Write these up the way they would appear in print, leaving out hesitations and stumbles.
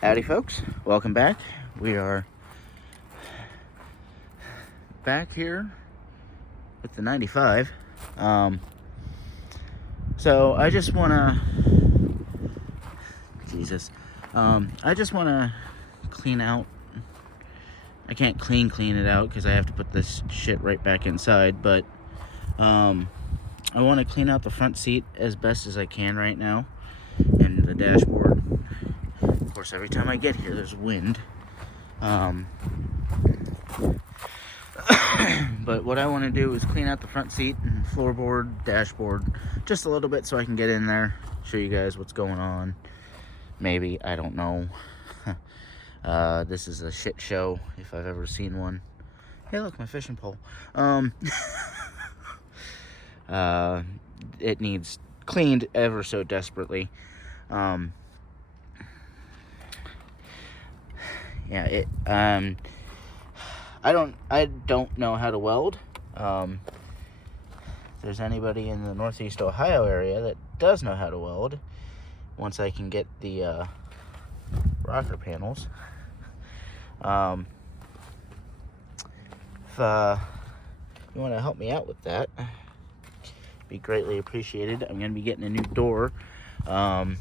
Howdy folks, welcome back. We are back here with the 95. So I just want to, I just want to clean out. I can't clean it out because I have to put this shit right back inside, but I want to clean out the front seat as best as I can right now, and the dashboard. Of course, every time I get here, there's wind. But what I want to do is clean out the front seat and floorboard, dashboard, just a little bit so I can get in there, show you guys what's going on. Maybe, I don't know. This is a shit show if I've ever seen one. Hey, look, my fishing pole. It needs cleaned ever so desperately. I don't know how to weld. If there's anybody in the Northeast Ohio area that does know how to weld, once I can get the rocker panels, if you want to help me out with that, be greatly appreciated. I'm going to be getting a new door, because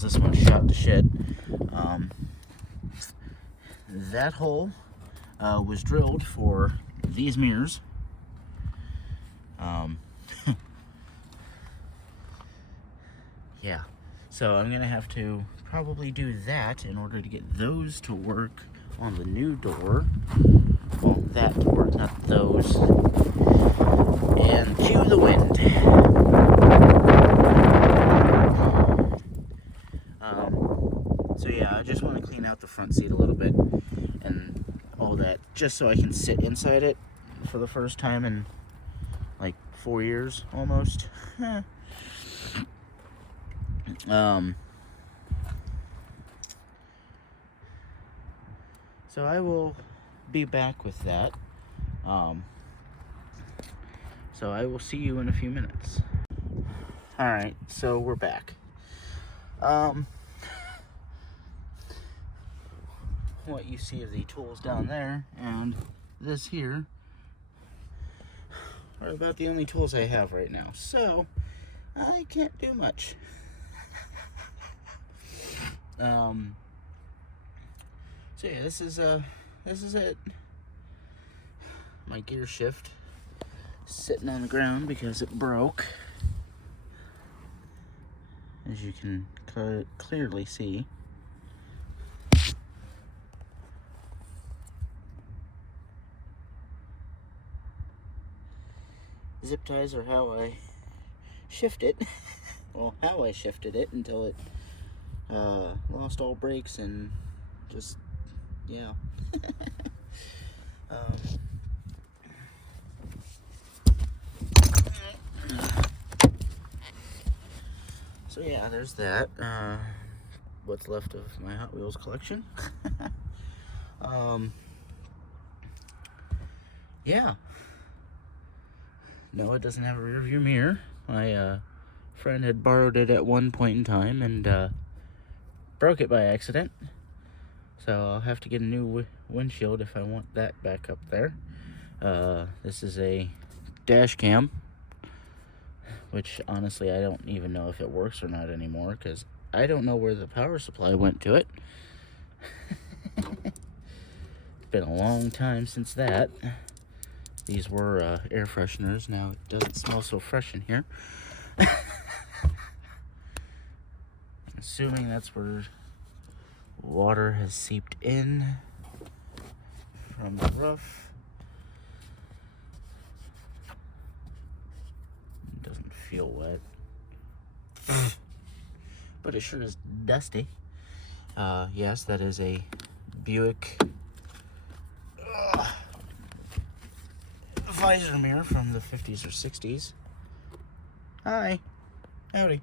this one's shot to shit. That hole was drilled for these mirrors. Yeah, so I'm gonna have to probably do that in order to get those to work on the new door. Well, that to work, not those. And cue the wind. So yeah, I just want to clean out the front seat a little bit and all that, just so I can sit inside it for the first time in like 4 years almost. So I will be back with that. So I will see you in a few minutes. Alright, so we're back. What you see of the tools down there and this here are about the only tools I have right now, so I can't do much. So yeah, this is it. My gear shift sitting on the ground because it broke, as you can clearly see. Zip ties are how I shift it. Well, how I shifted it until it lost all brakes and just, yeah. So yeah, there's that. What's left of my Hot Wheels collection. Yeah. No, it doesn't have a rear view mirror. My friend had borrowed it at one point in time and broke it by accident. So I'll have to get a new windshield if I want that back up there. This is a dash cam, which honestly I don't even know if it works or not anymore, because I don't know where the power supply went to it. It's been a long time since that. These were air fresheners. Now it doesn't smell so fresh in here. Assuming that's where water has seeped in from the roof. It doesn't feel wet, but it sure is dusty. Yes, that is a Buick visor mirror from the 50s or 60s. Hi. Howdy.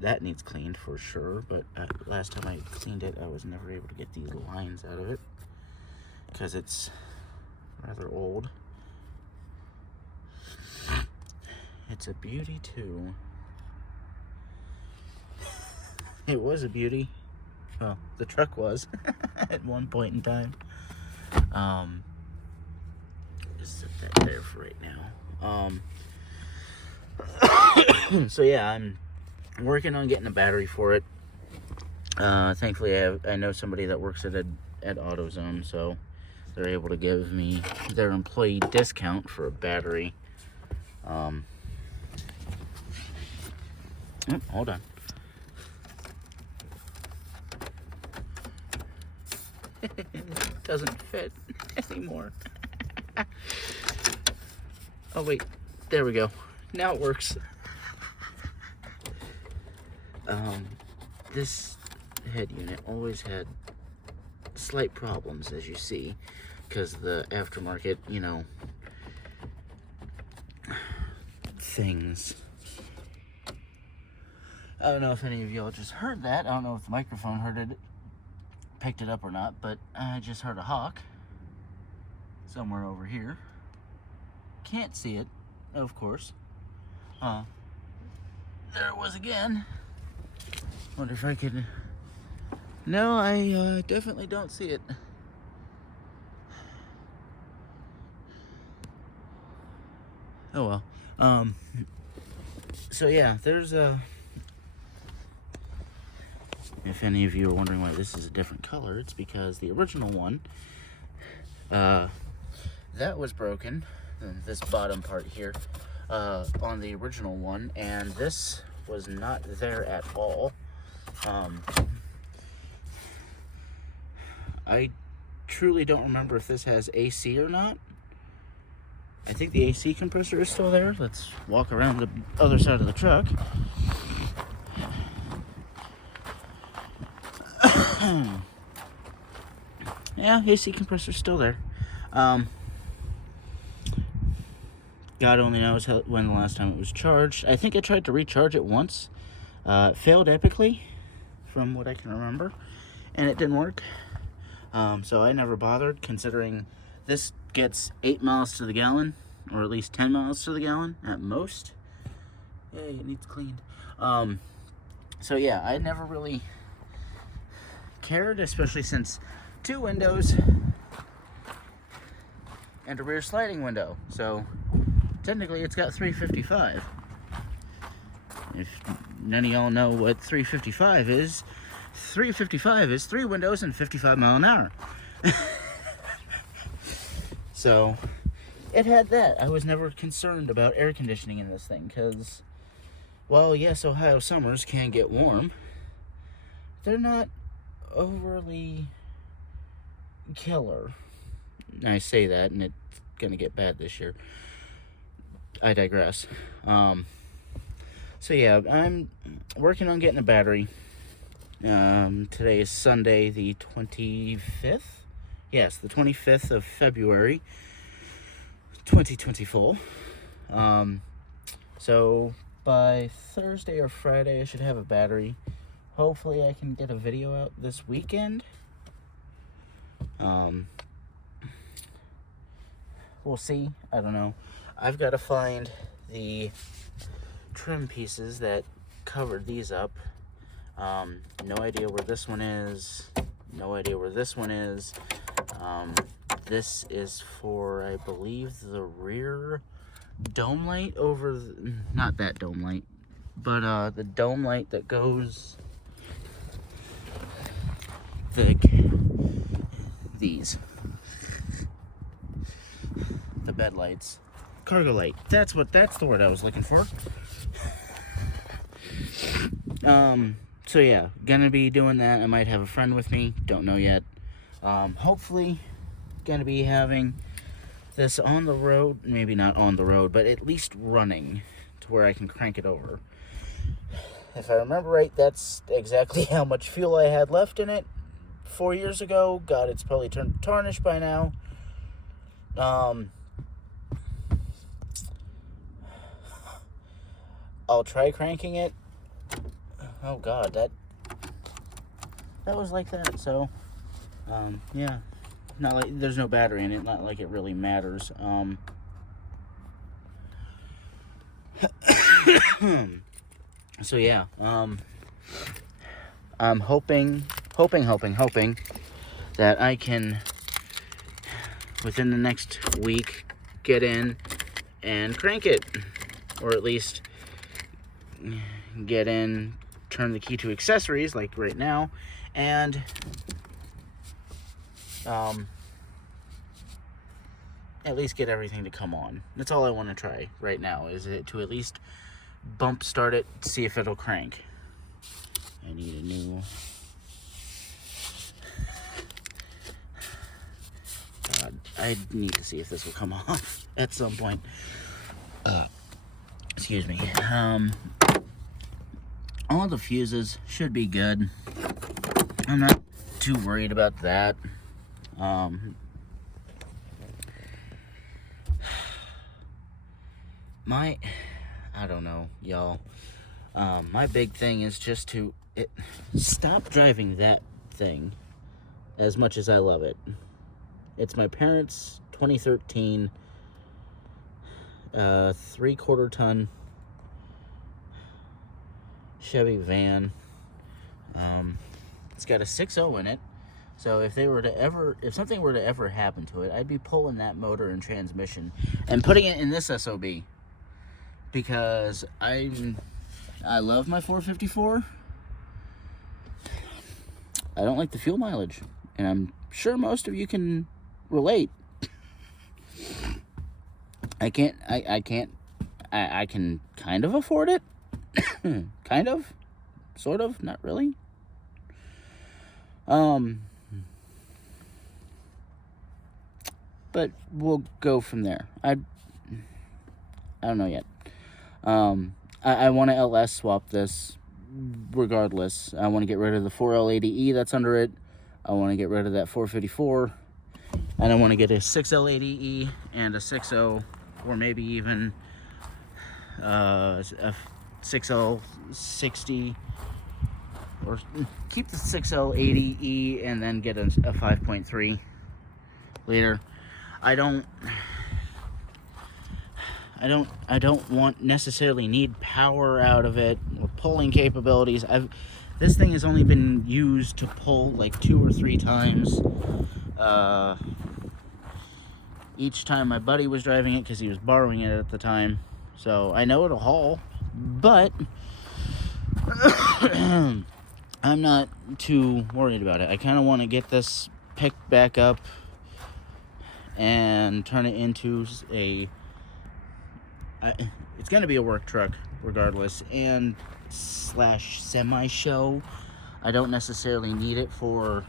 That needs cleaned for sure, but last time I cleaned it, I was never able to get these lines out of it because it's rather old. It's a beauty too. it was a beauty. Well, the truck was at one point in time. Just set that there for right now. So yeah, I'm working on getting a battery for it. Thankfully, I know somebody that works at AutoZone, so they're able to give me their employee discount for a battery. Oh, hold on. It doesn't fit anymore. Oh wait, there we go. Now it works. This head unit always had slight problems, as you see, because the aftermarket, you know, things. I don't know if any of y'all just heard that. I don't know if the microphone heard it, picked it up or not, but I just heard a hawk somewhere over here. Can't see it, of course. There it was again. Wonder if I could... No, I definitely don't see it. Oh well. So yeah, there's a... If any of you are wondering why this is a different color, it's because the original one, that was broken, this bottom part here, on the original one, and this was not there at all. I truly don't remember if this has AC or not. I think the AC compressor is still there. Let's walk around the other side of the truck. Yeah, AC compressor's still there. God only knows when the last time it was charged. I think I tried to recharge it once. It failed epically, from what I can remember, and it didn't work. So I never bothered, considering this gets 8 miles to the gallon, or at least 10 miles to the gallon at most. Yay, it needs cleaned. So yeah, I never really cared, especially since 2 windows and a rear sliding window. So technically it's got 355. If none of y'all know what 355 is, 355 is 3 windows and 55 mile an hour. So it had that. I was never concerned about air conditioning in this thing, because while yes, Ohio summers can get warm, they're not overly killer. I say that, and it's gonna get bad this year. I digress. So yeah, I'm working on getting a battery. Today is Sunday, the 25th. Yes, the 25th of February, 2024. So by Thursday or Friday, I should have a battery. Hopefully I can get a video out this weekend. We'll see. I don't know. I've got to find the trim pieces that covered these up. No idea where this one is. No idea where this one is. This is for, I believe, the rear dome light over... not that dome light, but the dome light that goes... these. The bed lights. Cargo light. That's the word I was looking for. So yeah, gonna be doing that. I might have a friend with me, don't know yet. Hopefully gonna be having this on the road, maybe not on the road, but at least running to where I can crank it over. If I remember right, that's exactly how much fuel I had left in it 4 years ago. God, it's probably turned tarnished by now. I'll try cranking it. Oh God, that was like that. So, yeah, not like there's no battery in it. Not like it really matters. So yeah, I'm hoping that I can, within the next week, get in and crank it. Or at least get in, turn the key to accessories, like right now, and at least get everything to come on. That's all I want to try right now, is it to at least bump start it, see if it'll crank. I need a new... God, I need to see if this will come off at some point. Excuse me. All the fuses should be good. I'm not too worried about that. I don't know, y'all. My big thing is just to stop driving that thing as much as I love it. It's my parents' 2013 3/4 ton Chevy van. It's got a 6.0 in it, so if something were to ever happen to it, I'd be pulling that motor and transmission and putting it in this SOB, because I love my 454. I don't like the fuel mileage, and I'm sure most of you can relate. I can kind of afford it. Kind of, sort of, not really. But we'll go from there. I don't know yet. I want to LS swap this regardless. I want to get rid of the 4L80E that's under it. I want to get rid of that 454. And I want to get a 6L80E and a 6.0, or maybe even a 6L60, or keep the 6L80E and then get a 5.3 liter. I don't want necessarily need power out of it or pulling capabilities. This thing has only been used to pull like 2 or 3 times. Each time my buddy was driving it, because he was borrowing it at the time. So I know it'll haul, but I'm not too worried about it. I kind of want to get this picked back up and turn it into it's going to be a work truck regardless, and / semi show. I don't necessarily need it for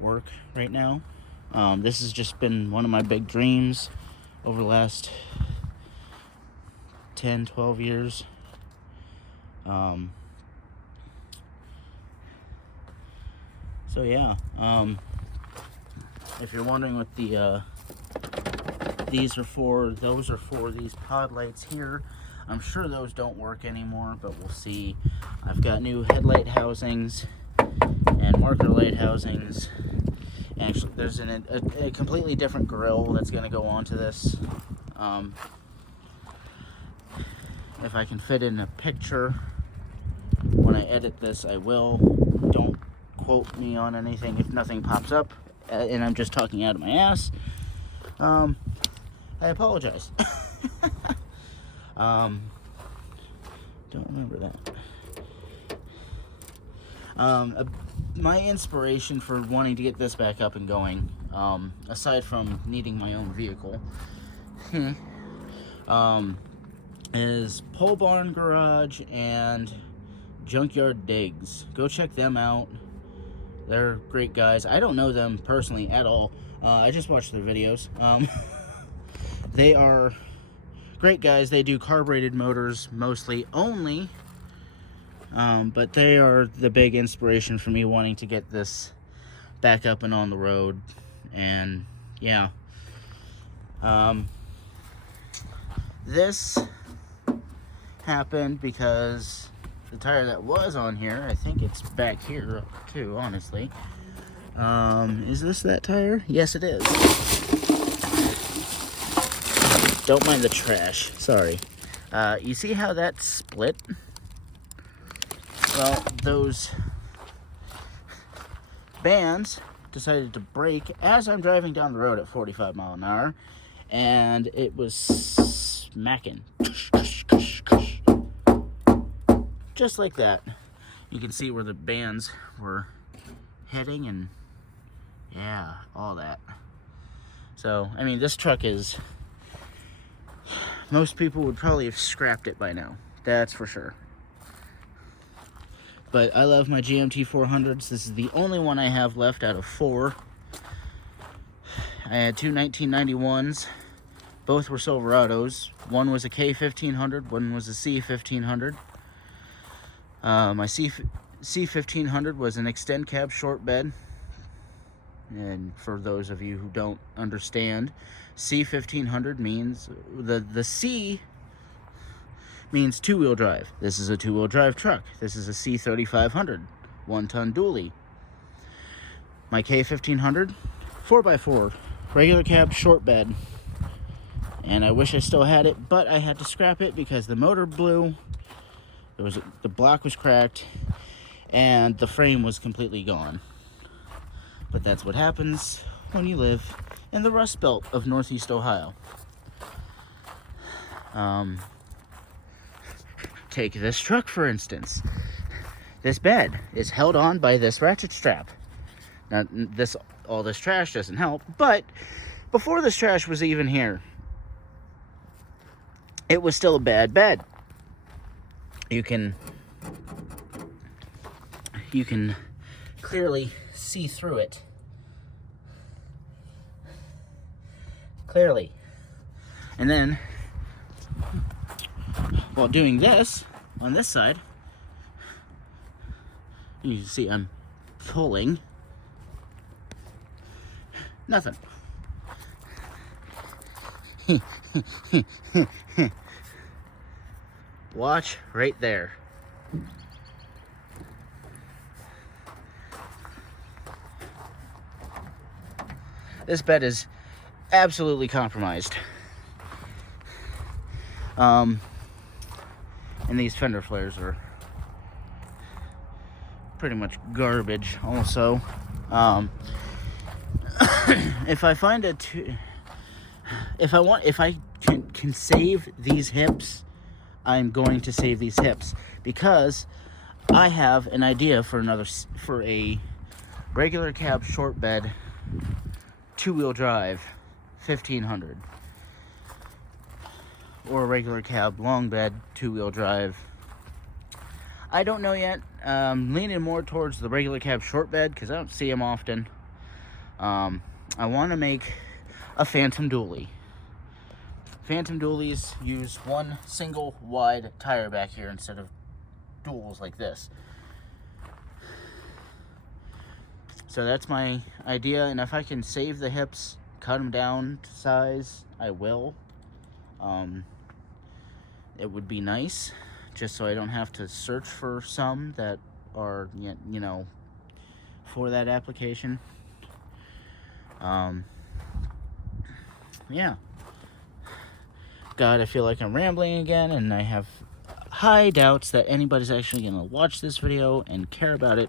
work right now. This has just been one of my big dreams over the last 10-12 years. So yeah, if you're wondering what these are for, those are for these pod lights here. I'm sure those don't work anymore, but we'll see. I've got new headlight housings and marker light housings. Actually, there's a completely different grill that's going to go onto this. If I can fit in a picture when I edit this, I will. Don't quote me on anything if nothing pops up and I'm just talking out of my ass. I apologize. Don't remember that. My inspiration for wanting to get this back up and going, aside from needing my own vehicle, is Pole Barn Garage and Junkyard Digs. Go check them out. They're great guys. I don't know them personally at all. I just watch their videos. They are great guys. They do carbureted motors mostly only. But they are the big inspiration for me wanting to get this back up and on the road. And yeah. This happened because the tire that was on here, I think it's back here too, honestly. Is this that tire? Yes, it is. Don't mind the trash. Sorry. You see how that split? Well, those bands decided to break as I'm driving down the road at 45 miles an hour, and it was smacking. Just like that. You can see where the bands were heading, and yeah, all that. So, I mean, this truck is... most people would probably have scrapped it by now. That's for sure. But I love my GMT 400s. This is the only one I have left out of 4. I had 2 1991s. Both were Silverados. One was a K1500, one was a C1500. My C1500 was an extend cab short bed. And for those of you who don't understand, C1500 means, the C means two-wheel drive. This is a two-wheel drive truck. This is a C3500, 1-ton dually. My K1500, 4x4, regular cab short bed. And I wish I still had it, but I had to scrap it because the motor blew, the block was cracked, and the frame was completely gone. But that's what happens when you live in the Rust Belt of Northeast Ohio. Take this truck, for instance. This bed is held on by this ratchet strap. Now, all this trash doesn't help, but before this trash was even here, it was still a bad bed. You can clearly see through it. Clearly. And then, while doing this, on this side, you can see I'm pulling. Nothing. Watch right there. This bed is absolutely compromised. And these fender flares are pretty much garbage also. If I find if I can save these hips, I'm going to save these hips, because I have an idea for a regular cab short bed, two-wheel drive 1500, or a regular cab long bed two-wheel drive. I don't know yet. Leaning more towards the regular cab short bed because I don't see them often. I want to make a Phantom dually. Phantom dualies use one single wide tire back here instead of duals like this. So that's my idea, and if I can save the hips, cut them down to size, I will. It would be nice, just so I don't have to search for some that are, you know, for that application. Yeah. God, I feel like I'm rambling again, and I have high doubts that anybody's actually going to watch this video and care about it.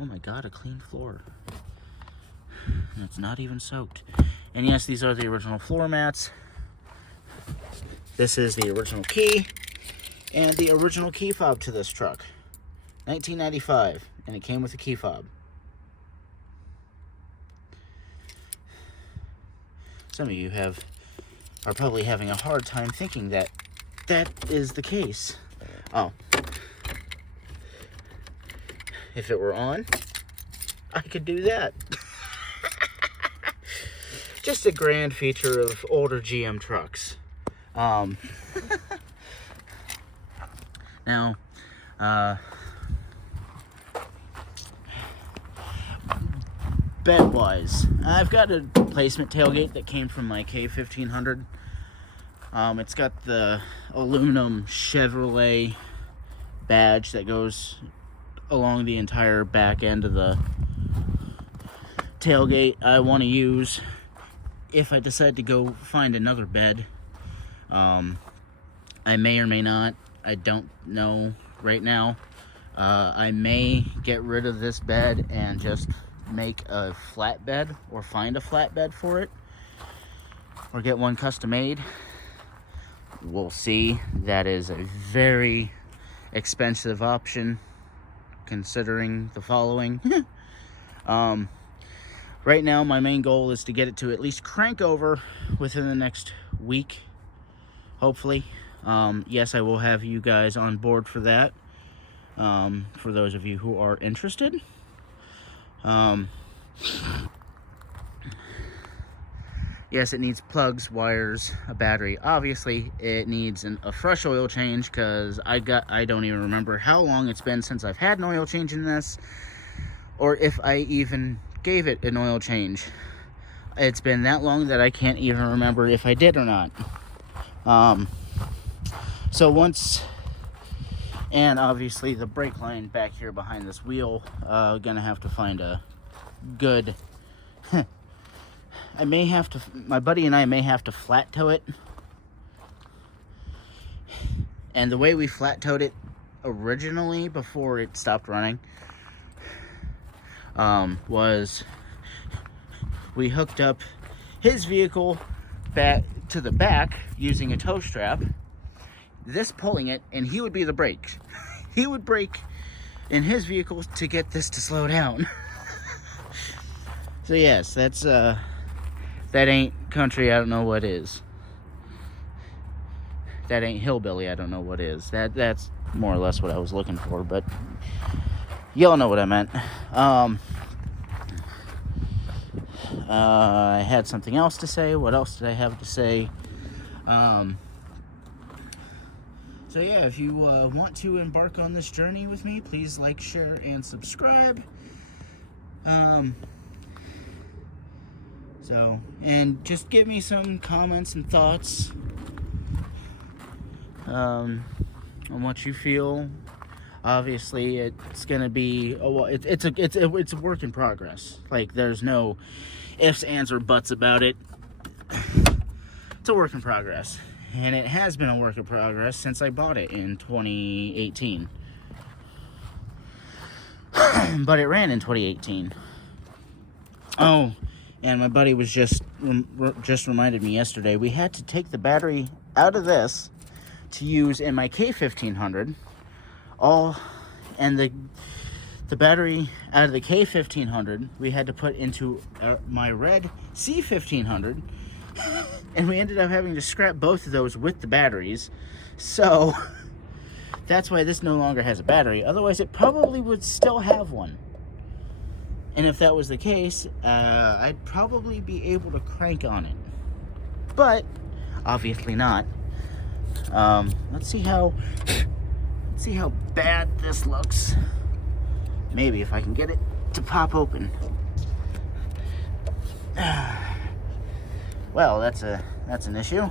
Oh my God, a clean floor. And it's not even soaked. And yes, these are the original floor mats. This is the original key and the original key fob to this truck. 1995, and it came with a key fob. Some of you are probably having a hard time thinking that is the case. Oh. If it were on, I could do that. Just a grand feature of older GM trucks. Now, bed-wise, I've got a replacement tailgate that came from my K1500. It's got the aluminum Chevrolet badge that goes along the entire back end of the tailgate. I want to use, if I decide to go find another bed, I may or may not. I don't know right now. I may get rid of this bed and just make a flat bed or find a flat bed for it or get one custom made. We'll see. That is a very expensive option considering the following. Right now my main goal is to get it to at least crank over within the next week, hopefully. Yes, I will have you guys on board for that, for those of you who are interested. Yes, it needs plugs, wires, a battery. Obviously, it needs a fresh oil change because I don't even remember how long it's been since I've had an oil change in this, or if I even gave it an oil change. It's been that long that I can't even remember if I did or not. So once, and obviously the brake line back here behind this wheel, gonna have to find a good, my buddy and I may have to flat tow it. And the way we flat towed it originally before it stopped running, was we hooked up his vehicle back to the back using a tow strap, this pulling it, and he would be the brake. He would brake in his vehicle to get this to slow down. So yes, that's that ain't country, I don't know what is. That ain't hillbilly, I don't know what is. That's more or less what I was looking for, but y'all know what I meant. I had something else to say. What else did I have to say? So yeah, if you want to embark on this journey with me, please like, share, and subscribe. And just give me some comments and thoughts on what you feel. Obviously, it's gonna be it's a work in progress. Like, there's no ifs, ands, or buts about it. It's a work in progress, and it has been a work in progress since I bought it in 2018. But it ran in 2018. Oh, and my buddy was just reminded me yesterday, we had to take the battery out of this to use in my K1500. And the battery out of the K1500 we had to put into my red C1500, and we ended up having to scrap both of those with the batteries. So that's why this no longer has a battery. Otherwise, it probably would still have one. And if that was the case, I'd probably be able to crank on it. But obviously not. Let's see how bad this looks. Maybe if I can get it to pop open. Well, that's an issue.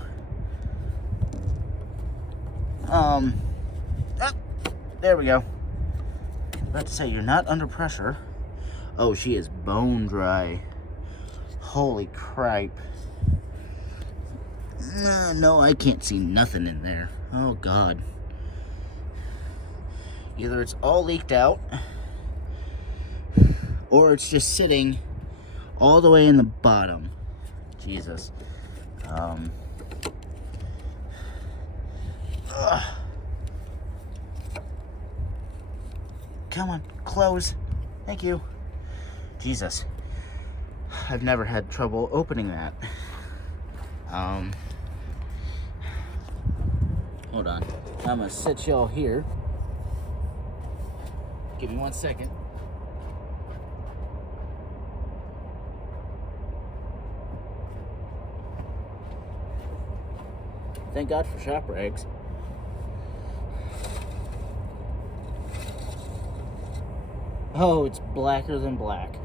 There we go. I was about to say, you're not under pressure. Oh, she is bone dry. Holy cripe. No, I can't see nothing in there. Oh, God. Either it's all leaked out, or it's just sitting all the way in the bottom. Jesus. Come on, close. Thank you. Jesus. I've never had trouble opening that. Hold on. I'm gonna sit y'all here. Give me 1 second. Thank God for shop rags. Oh, it's blacker than black.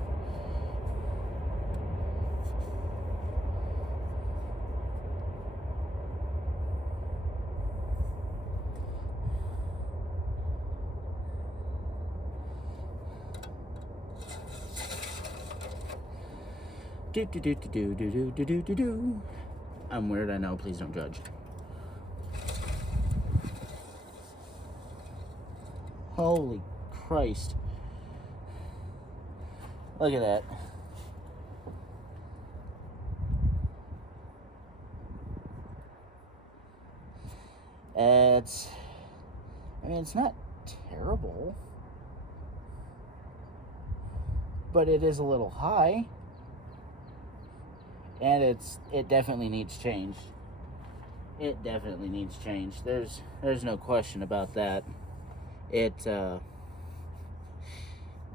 I'm weird, I know. Please don't judge. Holy Christ. Look at that. It's not terrible, but it is a little high, and it definitely needs change. It definitely needs change. There's no question about that.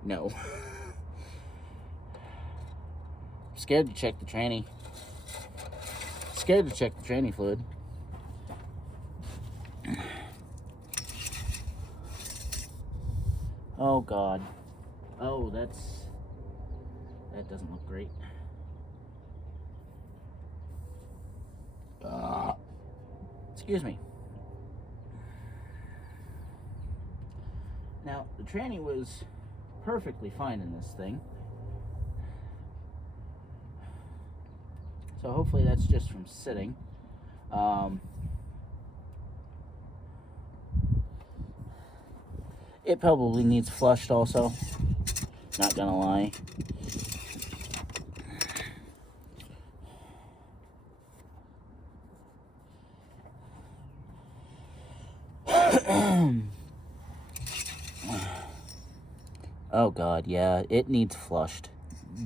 No. Scared to check the tranny. Scared to check the tranny fluid. Oh God. Oh, that doesn't look great. Excuse me. Now, the tranny was perfectly fine in this thing. So hopefully that's just from sitting. It probably needs flushed also. Not gonna lie. Oh God, yeah, it needs flushed.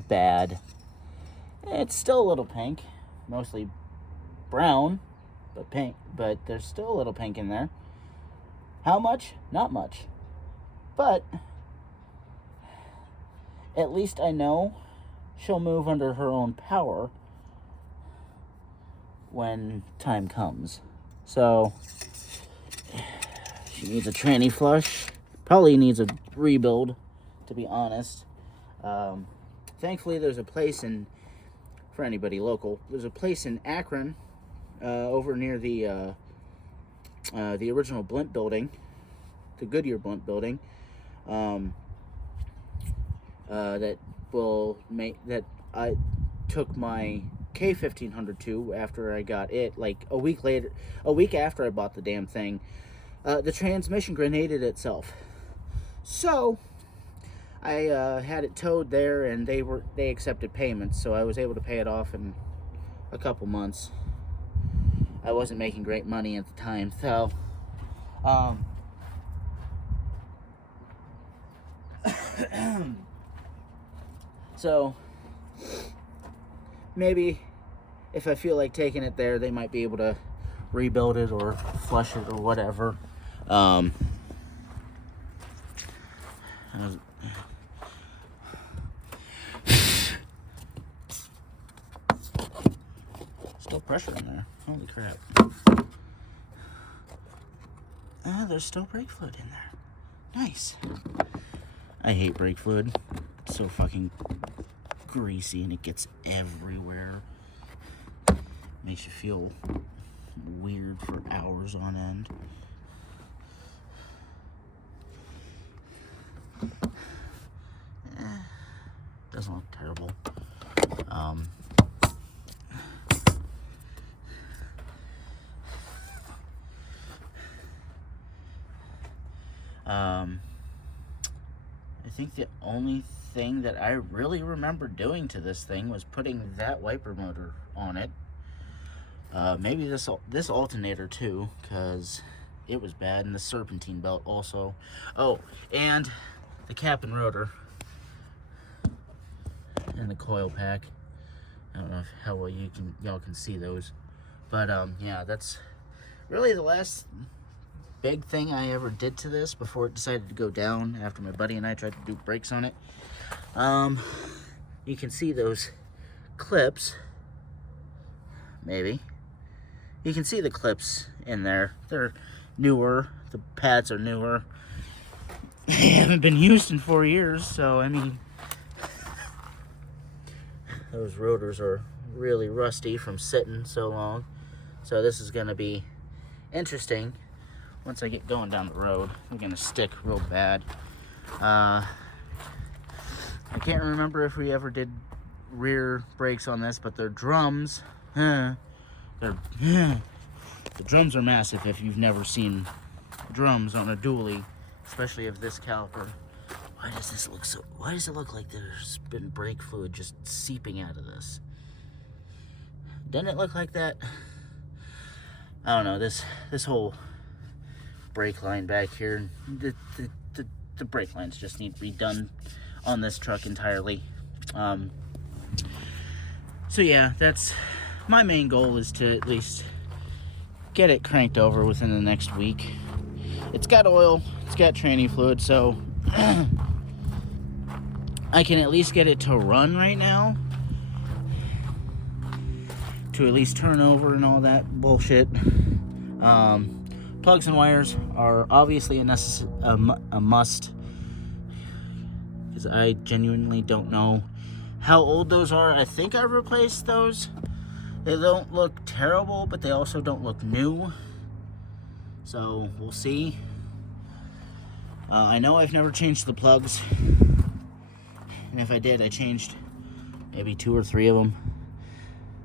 Bad. It's still a little pink. Mostly brown, but pink. But there's still a little pink in there. How much? Not much. But at least I know she'll move under her own power when time comes. So she needs a tranny flush. Probably needs a rebuild, to be honest. Thankfully, there's a place for anybody local, there's a place in Akron, over near the original Blimp building, the Goodyear Blimp building, that I took my C3500 to after I got it, like a week after I bought the damn thing. The transmission grenaded itself. So I had it towed there, and they accepted payments, so I was able to pay it off in a couple months. I wasn't making great money at the time, so so maybe if I feel like taking it there, they might be able to rebuild it or flush it or whatever. Still pressure in there. Holy crap. There's still brake fluid in there. Nice. I hate brake fluid. It's so fucking greasy and it gets everywhere. Makes you feel weird for hours on end. Doesn't look terrible. I think the only thing that I really remember doing to this thing was putting that wiper motor on it. Maybe this alternator too, because it was bad, and the serpentine belt also. Oh, and the cap and rotor and the coil pack. I don't know how well y'all can see those, but yeah, that's really the last big thing I ever did to this before it decided to go down after my buddy and I tried to do brakes on it. You can see those clips, maybe. You can see the clips in there. They're newer. The pads are newer. They haven't been used in 4 years, so I mean, those rotors are really rusty from sitting so long. So this is going to be interesting. Once I get going down the road, I'm going to stick real bad. I can't remember if we ever did rear brakes on this, but they're drums. The drums are massive if you've never seen drums on a dually. especially of this caliper. Why does it look like there's been brake fluid just seeping out of this? Doesn't it look like that? I don't know, this whole brake line back here, the brake lines just need to be done on this truck entirely. So yeah, that's my main goal, is to at least get it cranked over within the next week. It's got oil, it's got training fluid, so I can at least get it to run right now, to at least turn over and all that bullshit. Plugs and wires are obviously a must, because I genuinely don't know how old those are. I think I replaced those. They don't look terrible, but they also don't look new. So we'll see. I know I've never changed the plugs. And if I did, I changed maybe 2 or 3 of them.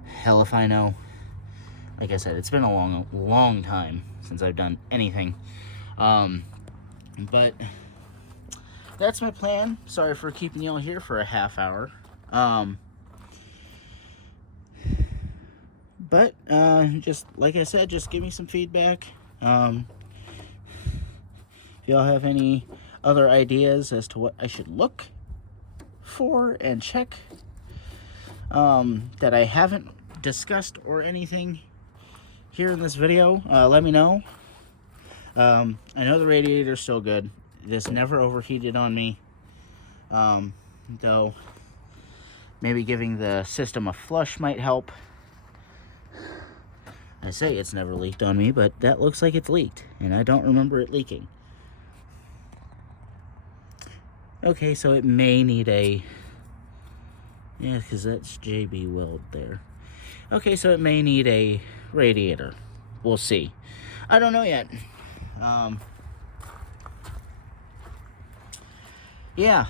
Hell if I know. Like I said, it's been a long time since I've done anything. But that's my plan. Sorry for keeping y'all here for a half hour. But just like I said, just give me some feedback. If y'all have any other ideas as to what I should look for and check that I haven't discussed or anything here in this video, let me know. I know the radiator's still good. This never overheated on me, though maybe giving the system a flush might help. I say it's never leaked on me, but that looks like it's leaked, and I don't remember it leaking. Okay, so it may need a... Yeah, because that's JB Weld there. Okay, so it may need a radiator. We'll see. I don't know yet. Yeah.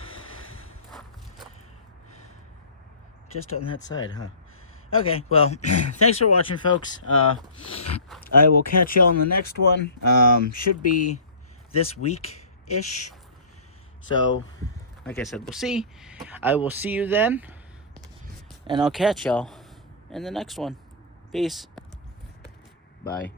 Just on that side, huh? Okay, well, thanks for watching, folks. I will catch you on the next one. Should be this week-ish. So, like I said, we'll see. I will see you then. And I'll catch y'all in the next one. Peace. Bye.